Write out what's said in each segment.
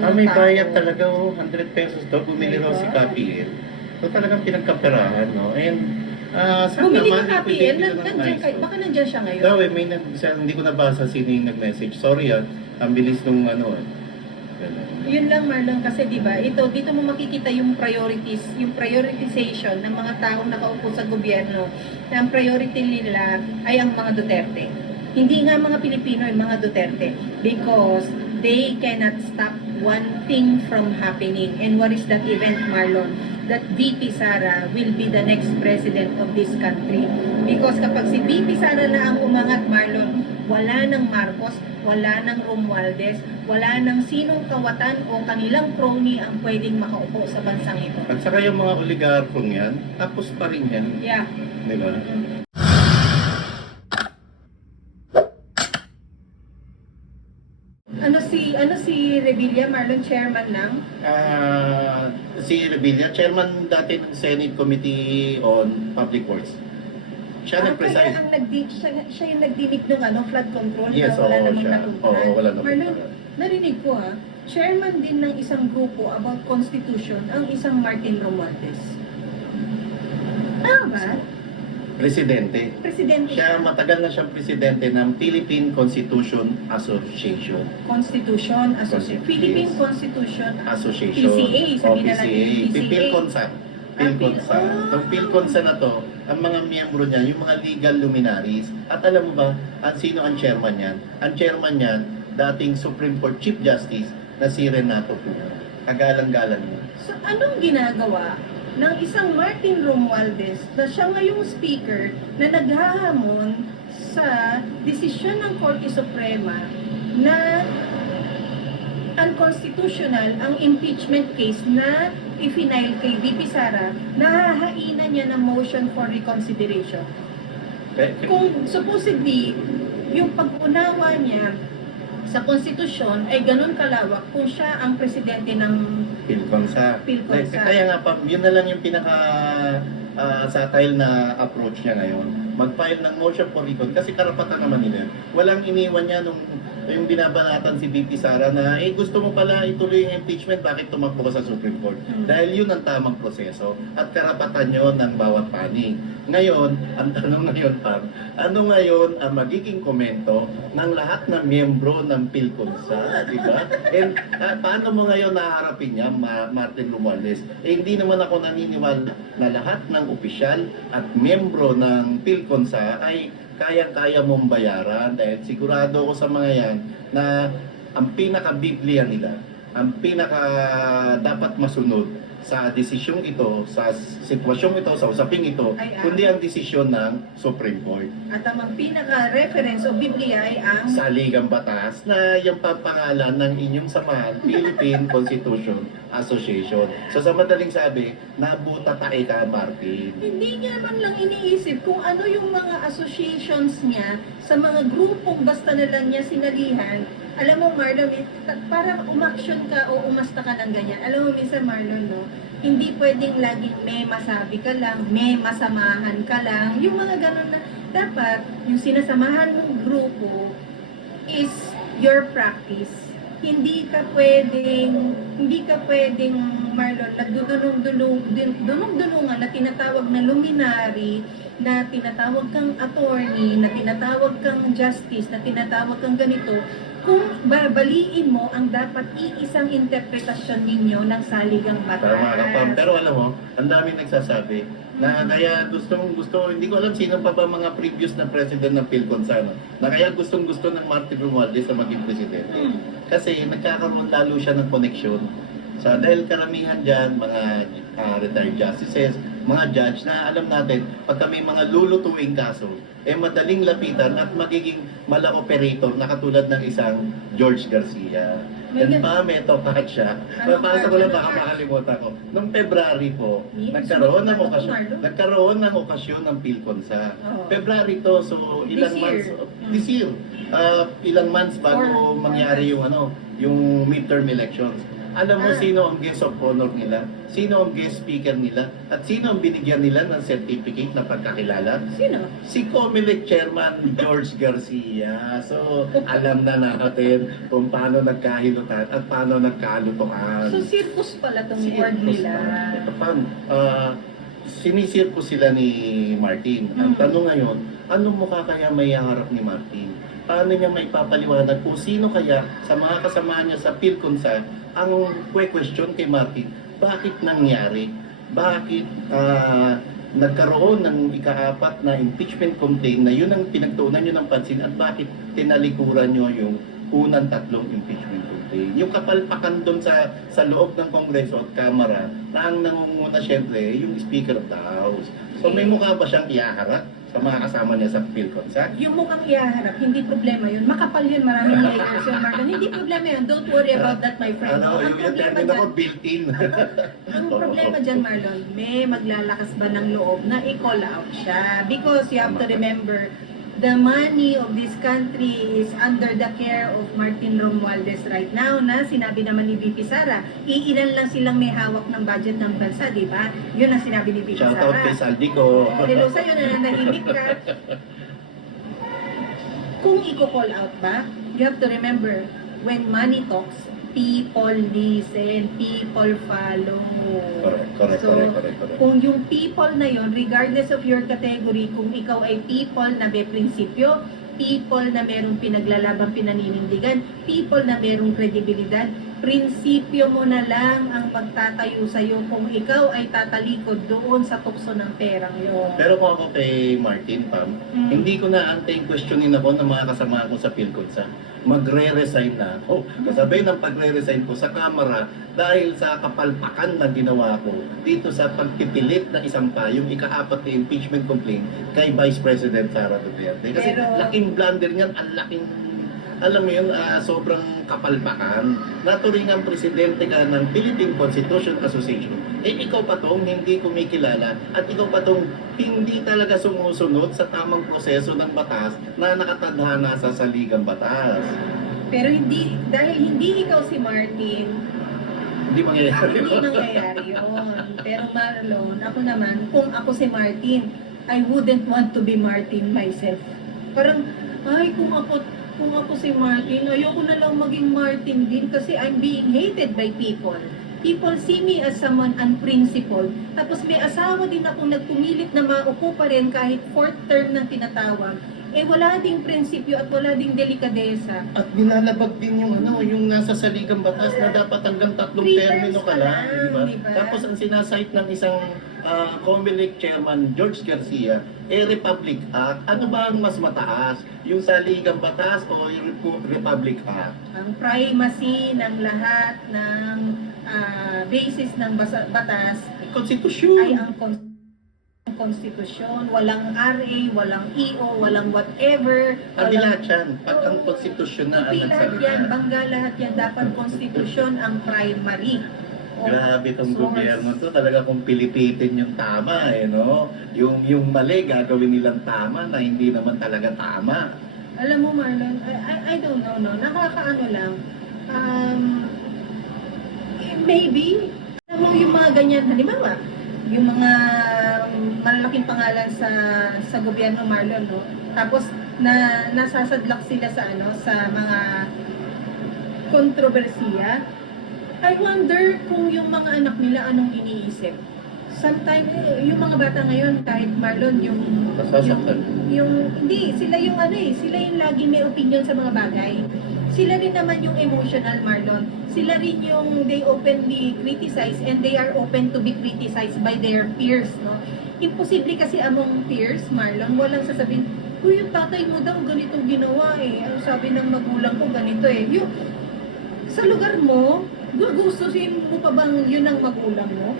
ng May tao. bayad talaga, 100 pesos daw. Bumili raw si KPL. So talagang pinagkaperahan, no? And sana Bumili naman, ng KPL, liquidate nila ng nandiyan ayos, no? baka nandiyan siya ngayon. Daw may hindi ko nabasa sino yung nag-message. Sorry ang bilis nung ano. Ganun. Yun lang Marlon, kasi di ba dito mo makikita yung priorities, yung prioritization ng mga taong nakaupo sa gobyerno, na ang priority nila ay ang mga Duterte. Hindi nga mga Pilipino, yung mga Duterte, because they cannot stop one thing from happening. And what is that event, Marlon? That VP Sara will be the next president of this country. Because kapag si VP Sara na ang umangat, Marlon, wala ng Marcos, wala ng Romualdez, wala ng sinong kawatan o kanilang crony ang pwedeng makaupo sa bansang ito. At saka yung mga oligarkong yan, tapos pa rin yan. Yeah. Di ba? Ano si Revilla, Marlon, chairman ng? Si Revilla, chairman dati ng Senate Committee on Public Works. Siya Kaya nag-preside. siya yung nagdinig ng flood control Yes, na wala oo, namang siya. napuntahan. Oo, wala namang Marlon, napuntahan. narinig ko chairman din ng isang grupo about constitution ang isang Martin Romualdez. Tama ba? Presidente. Presidente Siya, matagal na siyang presidente ng Philippine Constitution Association. Constitution Association. Philippine Yes. Constitution Association. PCA, sabihin na natin PCA. PhilConsa. PhilConsa. Ang PhilConsa na to, ang mga miyembro niya, yung mga legal luminaries. At alam mo ba, sino ang chairman niyan? Ang chairman niyan, dating Supreme Court Chief Justice na si Renato Puna. Kagalang-galang niya. So, anong ginagawa ng isang Martin Romualdez na siya ngayong speaker na naghahamon sa desisyon ng Korte Suprema na unconstitutional ang impeachment case na i-file kay VP Sara, nahahainan niya ng motion for reconsideration. Kung supposedly, yung pag-unawa niya sa konstitusyon ay ganun kalawak kung siya ang presidente ng PhilConsa. PhilConsa. Kaya nga, yun na lang yung pinaka satire na approach niya ngayon. Mag-file ng motion for recon kasi karapatan naman nila. Walang iniwan niya nung yung binabanatan si VP Sara na gusto mo pala ituloy yung impeachment, bakit tumakbo ka sa Supreme Court? Dahil yun ang tamang proseso at karapatan yun ng bawat panig. Ngayon, ang tanong ngayon, Pam, ano ngayon ang magiging komento ng lahat ng miyembro ng PhilConsa, di ba? And paano mo ngayon naharapin niya, Martin Romualdez? Hindi naman ako naniniwala na lahat ng opisyal at miyembro ng PhilConsa ay kayang-kaya mong bayaran dahil sigurado ako sa mga yan na ang pinaka-biblia nila, ang pinaka dapat masunod sa desisyong ito, sa sitwasyong ito, sa usaping ito, kundi ang desisyon ng Supreme Court. At ang pinaka-reference o Biblia ay ang Saligang batas na yung papangalan ng inyong samahan, Philippine Constitution Association. So sa madaling sabi, nabuta tae ka, Martin. hindi niya man lang iniisip kung ano yung mga associations niya sa mga grupong basta na lang niya sinalihan. Alam mo, Marlon, para umaksyon ka o umasta ka ng ganyan. Alam mo, Mr. Marlon, no? Hindi pwedeng laging may masabi ka lang, may masamahan ka lang. Yung mga ganun na, dapat, yung sinasamahan mong grupo is your practice. Hindi ka pwedeng, Marlon, nagdudunong-dunungan na tinatawag na luminary, na tinatawag kang attorney, na tinatawag kang justice, na tinatawag kang ganito, kung babaliin mo ang dapat iisang interpretasyon ninyo ng saligang batas. Tama ka, Pam. Pero alam mo, ang daming nagsasabi na kaya gusto, hindi ko alam sino pa ba mga previous na president ng PhilConsa, no? Na kaya gustong-gusto ng Martin Romualdez na maging presidente. Kasi nagkakaroon lalo siya ng koneksyon. Dahil karamihan dyan, mga retired justices, mga judge na alam natin, pagka may mga lulutuing kaso, madaling lapitan at magiging mala-operator na katulad ng isang George Garcia. And pa, may tokat siya. Papasa ko lang, baka makalimutan ko. Noong February po, nagkaroon ng okasyon ng PhilConsa. February to, so ilang months, this year, ilang months bago mangyari yung midterm elections. Alam mo Ah. sino ang guest of honor nila? Sino ang guest speaker nila? At sino ang binigyan nila ng certificate na pagkakilala? Sino? Si Comelec Chairman George Garcia. So, alam na natin kung paano nagkahilutan at paano nagkalutukan. So, circus pala tong Circus word nila. na. Ito pa, sinisirko sila ni Martin. Ang tanong ngayon, anong mukha kaya may harap ni Martin? Paano niya may papaliwanag kung sino kaya sa mga kasama niya sa PhilConsult ang question kay Martin, bakit nangyari? Bakit nagkaroon ng ika-4 na impeachment complaint na yun ang pinagtuunan nyo ng pansin at bakit tinalikuran nyo yung unang 3 impeachment complaint? Yung kapalpakan doon sa loob ng Kongreso at Kamara na ang nangunguna syempre yung Speaker of the House. So may mukha ba siyang iyaharap sa mga kasama niya sa PhilConsult? Yung mukhang ihaharap, hindi problema yun. Makapal yun, maraming layers yun, Marlon. Hindi problema yun. Don't worry about that, my friend. Ano, Ang yung termino ko built-in. ang problema dyan, Marlon, may maglalakas ba ng loob na i-call out siya? Because you have to remember, the money of this country is under the care of Martin Romualdez right now na sinabi naman ni VP Sara, iilan lang silang may hawak ng budget ng bansa, di ba? Yun ang sinabi ni VP Shout out Sara. kay Saldico. Hello sa'yo na nanahimik ka. Kung i-call out ba, you have to remember, when money talks, people listen, people follow. Correct. Kung yung people na yon, regardless of your category, kung ikaw ay people na may prinsipyo, people na merong pinaglalabang pinaninindigan, people na merong kredibilidad, prinsipyo mo na lang ang magtatayo sa'yo kung ikaw ay tatalikod doon sa tukso ng perang yon. Pero kung ako kay Martin, Pam, hindi ko na antayin questionin ako ng mga kasama ko sa PhilConsult. Magre-resign na ako. Kasabay ng pagre-resign ko sa Kamara dahil sa kapalpakan na ginawa ko dito sa pagpipilit na isang pa yung ika-4 na impeachment complaint kay Vice President Sara Duterte. Kasi Pero- laking blunder niyan, ang laking, alam mo yun, sobrang kapalpakan. Naturing ang presidente ka ng Philippine Constitution Association. Eh ikaw pa tong hindi kumikilala at ikaw pa tong hindi talaga sumusunod sa tamang proseso ng batas na nakatadhana sa saligang batas. Pero hindi, dahil hindi ikaw si Martin, Hindi mangyayari hindi yun. nangyayari yun. Pero Marlon, ako naman, kung ako si Martin, I wouldn't want to be Martin myself. Parang, ay, kung ako si Martin, ayoko na lang maging Martin din kasi I'm being hated by people. People see me as someone unprincipled. Tapos may asawa din akong nagpumilit na maupo pa rin kahit 4th term ng tinatawag. Eh wala ding prinsipyo at wala ding delikadesa. At nilalabag din yung yung nasa saligang batas na dapat hanggang 3 Three termino terms ka pa lang, lang, di ba? diba? Tapos ang sinasite ng isang Comelec Chairman George Garcia, Republic Act. Ano ba ang mas mataas? Yung saligang batas o yung Republic Act? Ang primacy ng lahat ng basis ng batas Konstitusyon. ay ang konstitusyon, walang RA, walang EO, walang whatever. Pati lahat yan. Pag ang konstitusyon na Tupi ang lahat nagsalita. yan, bangga lahat yan, dapat konstitusyon ang primary. O Grabe tong source. gobyerno to, talaga kung pilipitin yung tama no? Yung mali gagawin nilang tama na hindi naman talaga tama. Alam mo Marlon, I don't know, no? Nakakaano lang. Maybe, alam mo yung mga ganyan, halimbawa, yung mga malalaking pangalan sa gobyerno Marlon, no? Tapos nasasadlak sila sa mga kontrobersiya. I wonder kung yung mga anak nila anong iniisip. Sometimes yung mga bata ngayon kahit Marlon Nasasaktan. hindi sila yung sila yung lagi may opinion sa mga bagay. Sila rin naman yung emotional Marlon. Sila rin yung they openly criticize and they are open to be criticized by their peers, no? Imposible kasi among peers, Marlon, walang sasabihin, "Uy, yung tatay mo daw ganitong ginawa eh. Ang sabi ng magulang ko ganito eh." Yung sa lugar mo, gugustusin mo pa bang yun ang magulang mo?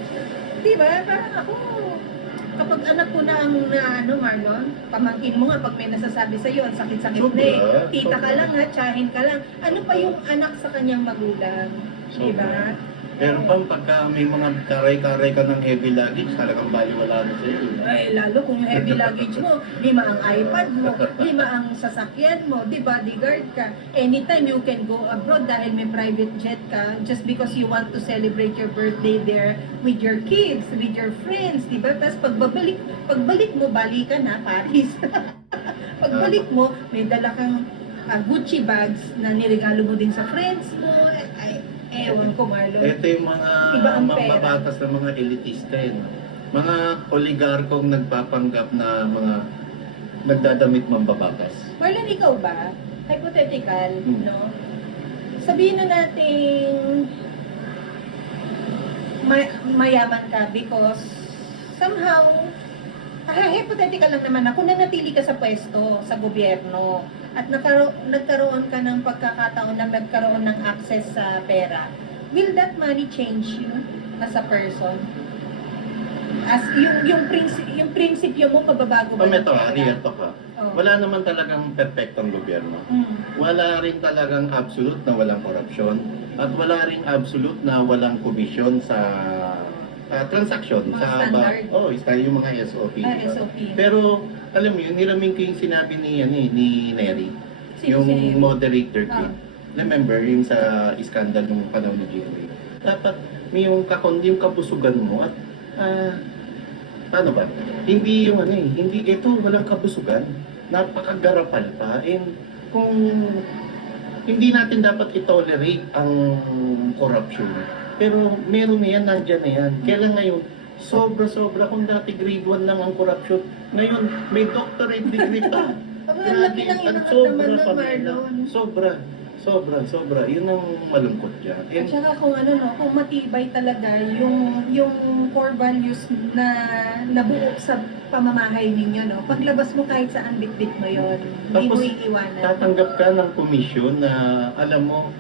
Diba? Parang ako, kapag anak ko na ang Marlon, pamangkin mo nga pag may nasasabi sa'yo, ang sakit-sakit na eh. Sobra, Tita ka sobra. lang ha, tsahin ka lang. Ano pa yung anak sa kanyang magulang? Diba? Pero pagka may mga karay-karay ka ng heavy luggage, talagang baliwala na sa'yo. Ay, lalo kung yung heavy luggage mo, 5 ang iPad mo, 5 ang sasakyan mo, di bodyguard ka. Anytime you can go abroad dahil may private jet ka, just because you want to celebrate your birthday there with your kids, with your friends, di ba? Tapos pagbalik mo, balikan na, Paris. Pagbalik mo, may dala kang Gucci bags na niregalo mo din sa friends mo. Ay, ewan ko, Marlon. Ito yung mga Iba ang pera. mambabatas ng mga elitista eh. No? Mga oligarkong nagpapanggap na mga nagdadamit mambabatas. Marlon, ikaw ba? Hypothetical, Hmm. no? Sabihin na natin mayaman ka because somehow, hypothetical lang naman na kung nanatili ka sa pwesto sa gobyerno at nagkaroon ka ng pagkakataon na nagkaroon ng access sa pera, will that money change you as a person? As yung prinsipyo mo, pababago ba? Ito real talk ha. Oh. Wala naman talagang perfectong gobyerno. Wala rin talagang absolute na walang korupsyon at wala rin absolute na walang komisyon sa transaction. Mga sa standard. yung mga SOP. SOP. Pero, alam mo yun, niraming ko yung sinabi ni Neri, yung si Neri? moderator ko. Ah. Remember, yung sa iskandal ng panahon ni Jeffrey. Dapat may yung kabusugan mo at paano ba? Hindi yung hindi ito walang kabusugan. Napakagarapal pa. And kung hindi natin dapat i-tolerate ang corruption. Pero meron na yan, nandyan na yan. Kaya ngayon, sobra-sobra kung dati grade 1 lang ang corruption. Ngayon, may doctorate degree pa. Ang laki ng At inakat sobra naman pa nun, Marlon. Sobra. Yun ang malungkot dyan. At And, saka kung kung matibay talaga yung core values na nabuo sa pamamahay ninyo, no? Paglabas mo kahit saan bitbit mo yon, hindi mo Tapos, iiwanan. tatanggap ka ng komisyon na alam mo,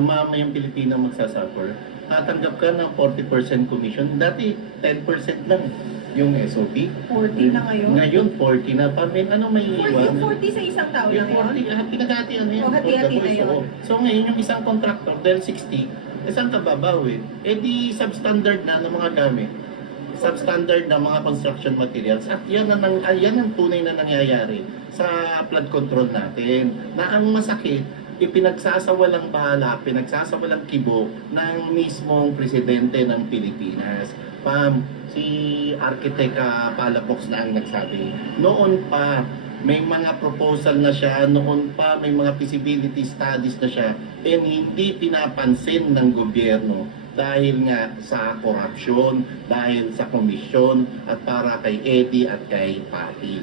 mamayang Pilipino magsasuffer. Tatanggap ka ng 40% commission. Dati, 10% lang yung SOP. 40 na ngayon. Ngayon, 40 na pa. Ano may iwan? 40 sa isang tao Yung na yun? 40, pinag-hatian na yun. O, hati-hati na yun. So ngayon, yung isang contractor, dahil 60, isang kababawi, di substandard na ng mga gamit. Substandard na mga construction materials. At yan ang tunay na nangyayari sa flood control natin. Na ang masakit, ipinagsasawalang bahala, pinagsasawalang kibo ng mismong presidente ng Pilipinas. Si Architect Palafox na ang nagsabi. Noon pa, may mga proposal na siya, noon pa may mga feasibility studies na siya, and hindi pinapansin ng gobyerno dahil nga sa corruption, dahil sa komisyon, at para kay Eddie at kay Patty.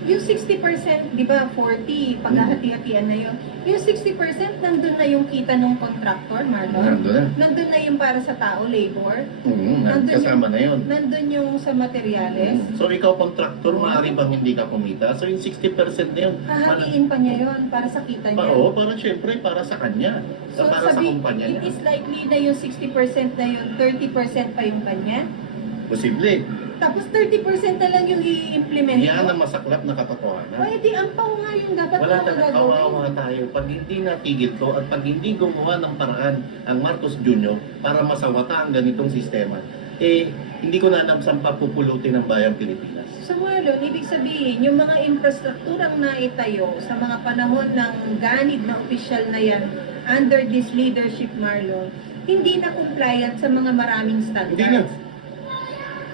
Yung 60%, di ba, 40, paghahati-hatian na yun. Yung 60%, nandun na yung kita ng contractor, Marlon. Nandun na. Nandun na yung para sa tao, labor. Nandun Kasama na yun. Nandun yung sa materyales. So ikaw contractor, maaari bang hindi ka kumita? So yung 60% na yun. Hahatiin pa niya yun para sa kita niya. Oo, para syempre, para sa kanya. So Para sa kumpanya it niya. is likely na yung 60% na yun, 30% pa yung kanya. Posible. Tapos 30% na lang yung i-implement Yan ang mo. masaklap na katotohanan. Ay, di ang pao nga yung dapat Wala mo talaga gagawin. kawawa tayo. Pag hindi natigil to at pag hindi gumawa ng paraan ang Marcos Jr. para masawata ang ganitong sistema, hindi ko na alam saan papupulutin ng bayang Pilipinas. So Marlon, ibig sabihin, yung mga infrastrukturang naitayo sa mga panahon ng ganid na opisyal na yan under this leadership, Marlon, hindi na compliant sa mga maraming standards. Hindi na.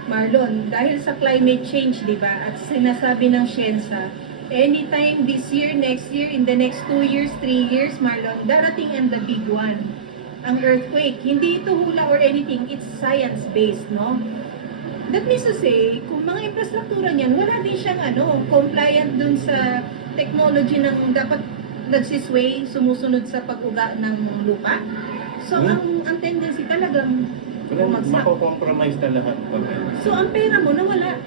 Marlon, dahil sa climate change, di ba, at sinasabi ng siyensya, anytime this year, next year, in the next 2 years, 3 years, Marlon, darating and the big one, ang earthquake. Hindi ito hula or anything, it's science-based, no? That means to say, kung mga infrastruktura niyan, wala din siyang compliant dun sa technology ng dapat nagsisway, sumusunod sa pag-uga ng lupa. So, ang tendency talagang bumagsak. Mako-compromise na lahat. So, ang pera mo nawala.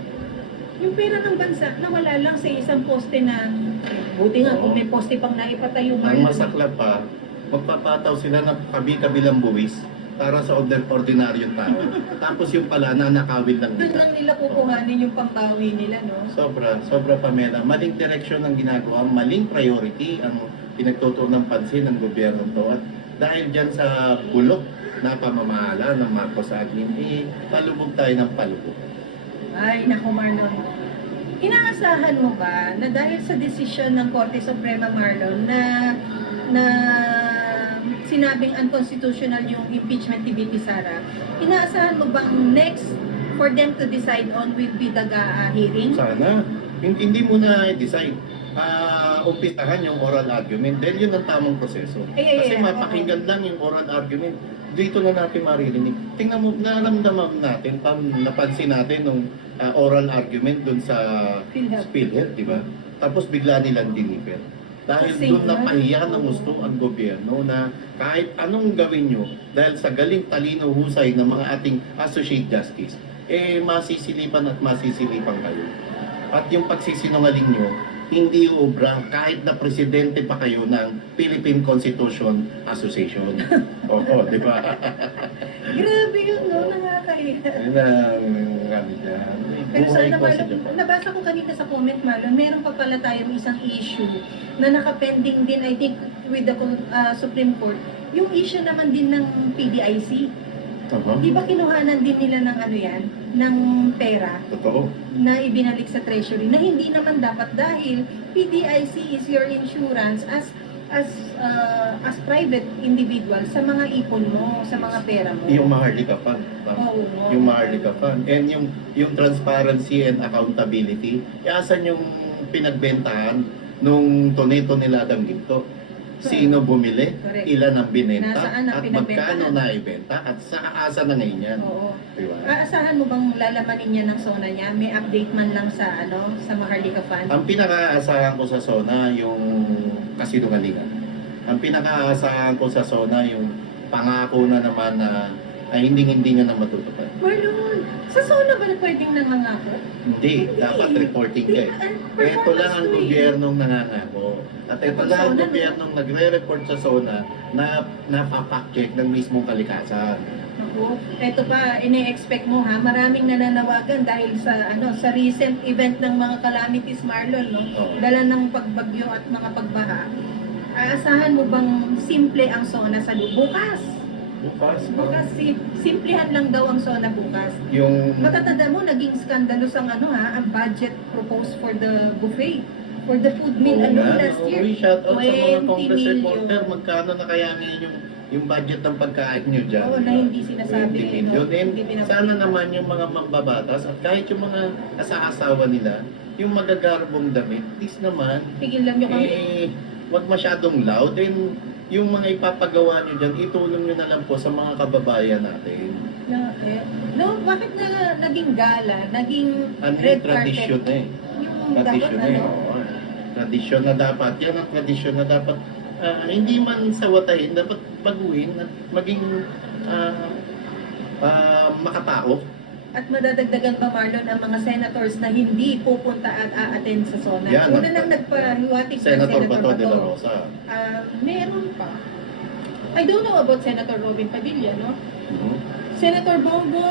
Yung pera ng bansa nawala lang sa isang poste na, buti nga kung may poste pang naipatayo. Ang masaklap pa, magpapataw sila ng kabi-kabilang buwis para sa ordinaryong tao. Tapos yung pala, nanakawin lang Doon nila. lang nila kukuhanin yung pambawi nila, no? Sobra pamela. Maling direksyon ang ginagawa, maling priority ang pinagtutuon ng pansin ng gobyerno to. At dahil dyan sa bulok na pamamahala ng Marcos admin, palubog tayo ng palubog. Ay, naku Marlon. Inaasahan mo ba na dahil sa desisyon ng Korte Suprema, Marlon, na sinabing unconstitutional yung impeachment ni VP Sara, inaasahan mo bang next for them to decide on will be the hearing? Sana. Hindi mo na decide. Umpisahan yung oral argument dahil yun ang tamang proseso. Kasi mapakinggan lang yung oral argument. Dito na natin maririnig. Tingnan mo, naramdaman natin, napansin natin nung oral argument dun sa PhilHealth, di ba? Tapos bigla nilang diniper. Dahil Kasi doon napahiya ng gusto ang gobyerno na kahit anong gawin nyo, dahil sa galing talino husay ng mga ating associate justice, masisilipan at masisilipan kayo. At yung pagsisinungaling nyo, hindi ubra kahit na presidente pa kayo ng Philippine Constitution Association. Oo, di ba? Grabe yun, no? Nakakahiya. Yun ang kami dyan. Pero Buhay sana, ko sa Marlon, Japan. nabasa ko kanina sa comment, Marlon, meron pa pala tayong isang issue na nakapending din, I think, with the Supreme Court. Yung issue naman din ng PDIC. Di ba kinuhanan din nila ng ano yan, ng pera Totoo. na ibinalik sa treasury na hindi naman dapat dahil PDIC is your insurance as private individual sa mga ipon mo, sa mga pera mo. Yung Maharlika Fund. Oo. Yung Maharlika Fund. And yung transparency and accountability, asan yung pinagbentahan nung toneladan ginto? Sino bumili? Correct. Ilan ang binenta? Nasaan ang At pinagbentahan? magkano naibenta? At sa asa na ngayon yan? Oo. Diba? Aasahan mo bang lalabanin niya ng SONA niya? May update man lang sa sa Maharlika Fund? Ang pinakaasahan ko sa SONA, yung kasinungalingan. Ang pinakaasahan ko sa SONA, yung pangako na naman na ay hindi niya na matutupad. Marlon, sa SONA ba na pwedeng nangangako? Hindi, dapat reporting ka eh. Ito lang ang gobyernong nangangako. At ito lang ang gobyernong nagre-report sa SONA na napapack-check ng mismong kalikasan. Ako, eto pa, ine-expect mo ha, maraming nananawagan dahil sa sa recent event ng mga calamities, Marlon, no? Oo. Dala ng pagbagyo at mga pagbaha. Aasahan mo bang simple ang SONA sa bukas? Bukas, simplihan lang daw ang SONA bukas. Yung Matatanda mo, naging scandalous ang ang budget proposed for the buffet, for the food meal last year. shout out sa mga 20 Congress million. reporter, magkano na kaya ngayon yung budget ng pagkain nyo dyan? Oo, na hindi sinasabi, 20 million. no? And Hindi pinapakita. sana naman yung mga mambabatas at kahit yung mga asawa nila, yung magagarbong damit, please naman, Tigil lang yung wag masyadong loud. And yung mga ipapagawa nyo dyan, itulong nyo na lang po sa mga kababayan natin. No, bakit na naging gala, naging Ano red yung tradisyon carpet? eh. Yung Tradisyon dapat, eh. Oo. Tradisyon na dapat. Yan ang tradisyon na dapat hindi man sawatahin, dapat baguhin at maging makatao. At madadagdagan pa, Marlon, ang mga senators na hindi pupunta at a-attend sa SONA. Yan, Una nang nagpahiwatig ng Senator Bato de la Rosa. Meron pa. I don't know about Senator Robin Padilla, no? Mhm. Senator Bongo,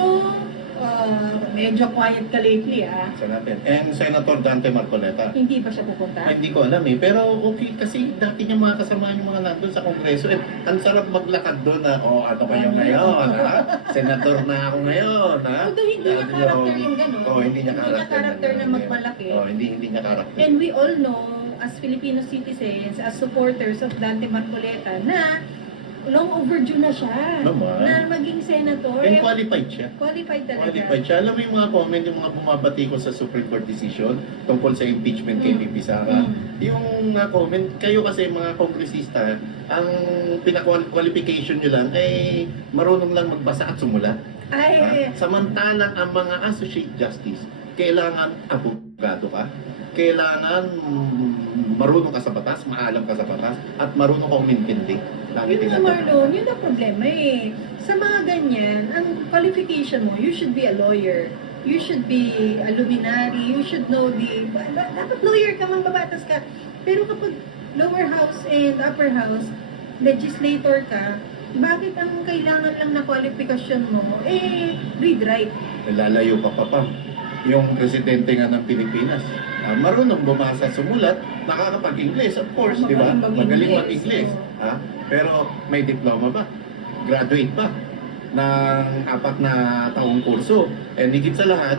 medyo quiet ka lately, Sa natin. And Senator Dante Marcoleta. Hindi ba siya pupunta? Hindi ko alam eh. Pero okay kasi dati niya mga kasama yung mga nandun sa Kongreso. And ang sarap maglakad doon na, ano kayo ngayon, ha? Senator na ako ngayon, ha? Although hindi niya character yung gano'n. Hindi niya character na magmalaki. Hindi niya character. And we all know, as Filipino citizens, as supporters of Dante Marcoleta, na long overdue na siya Naman. na maging senator. And qualified siya. Qualified talaga. Qualified siya. Alam mo yung mga comment, yung mga bumabati ko sa Supreme Court decision tungkol sa impeachment kay VP Sara. Yung comment, kayo kasi mga kongresista, ang pinaka-qualification nyo lang ay marunong lang magbasa at sumulat. Ay, Samantalang ang mga associate justice, kailangan abogado ka, kailangan marunong ka sa batas, maalam ka sa batas, at marunong ka umintindi. Lagi yun nga, tinatawag. Marlon, yun ang problema eh. Sa mga ganyan, ang qualification mo, you should be a lawyer. You should be a luminary. You should know dapat lawyer ka, mambabatas ka. Pero kapag lower house and upper house, legislator ka, bakit ang kailangan lang na qualification mo, read right. Lalayo pa pa. Yung presidente nga ng Pilipinas, marunong bumasa, sumulat, nakakapag-English, of course, di ba? Magaling mag-English. Ha? Pero may diploma ba? Graduate ba? Ng 4 na taong kurso. And higit sa lahat,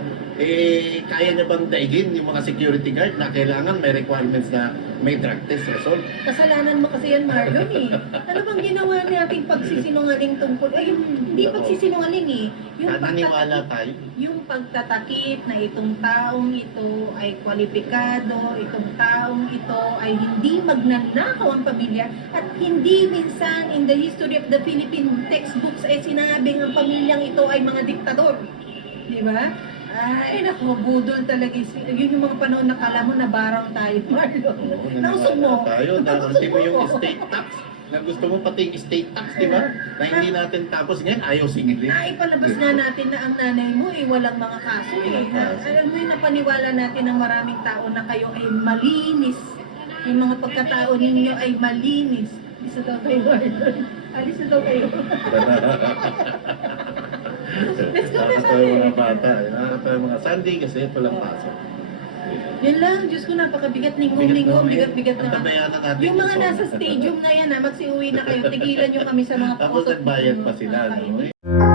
kaya niya bang daigin yung mga security guard na kailangan may requirements na may drug test result? Kasalanan mo kasi yan, Marlon eh. Ano bang ginawa nating pagsisinungaling tungkol? Ay, hindi pagsisinungaling eh. Naniniwala tayo. Yung pagtatakip na itong taong ito ay kwalipikado, itong taong ito ay hindi magnanakaw ang pamilya, at hindi minsan in the history of the Philippine textbooks ay sinabing ang pamilyang ito ay mga diktador. Di ba? Ay, naku, budol talaga. Yun yung mga panahon na kala mo na barang tayo, Marlon. Nausog mo. Tayo, Nausog mo yung mo. estate tax. Na gusto mo pati yung estate tax, di ba? Na hindi natin tapos ngayon, ayaw singilin. Ipalabas nga natin na ang nanay mo ay walang mga kaso eh. Walang kaso. Alam mo yun, napaniwala natin ng maraming tao na kayo ay malinis. Yung mga pagkatao ninyo ay malinis. Alis na daw kayo, Marlon. Alis na daw kayo. Let's go na Nakakatawa yung mga bata. Nakakatawa yung mga Sunday kasi ito lang pasok. Yun lang, Diyos ko, napakabigat linggo-linggo, bigat-bigat na. Tabayanan natin Yung mga yung nasa song. stadium na yan, magsiuwi na kayo, tigilan nyo kami sa mga Tapos puso. nagbayad pa sila. Ay, No?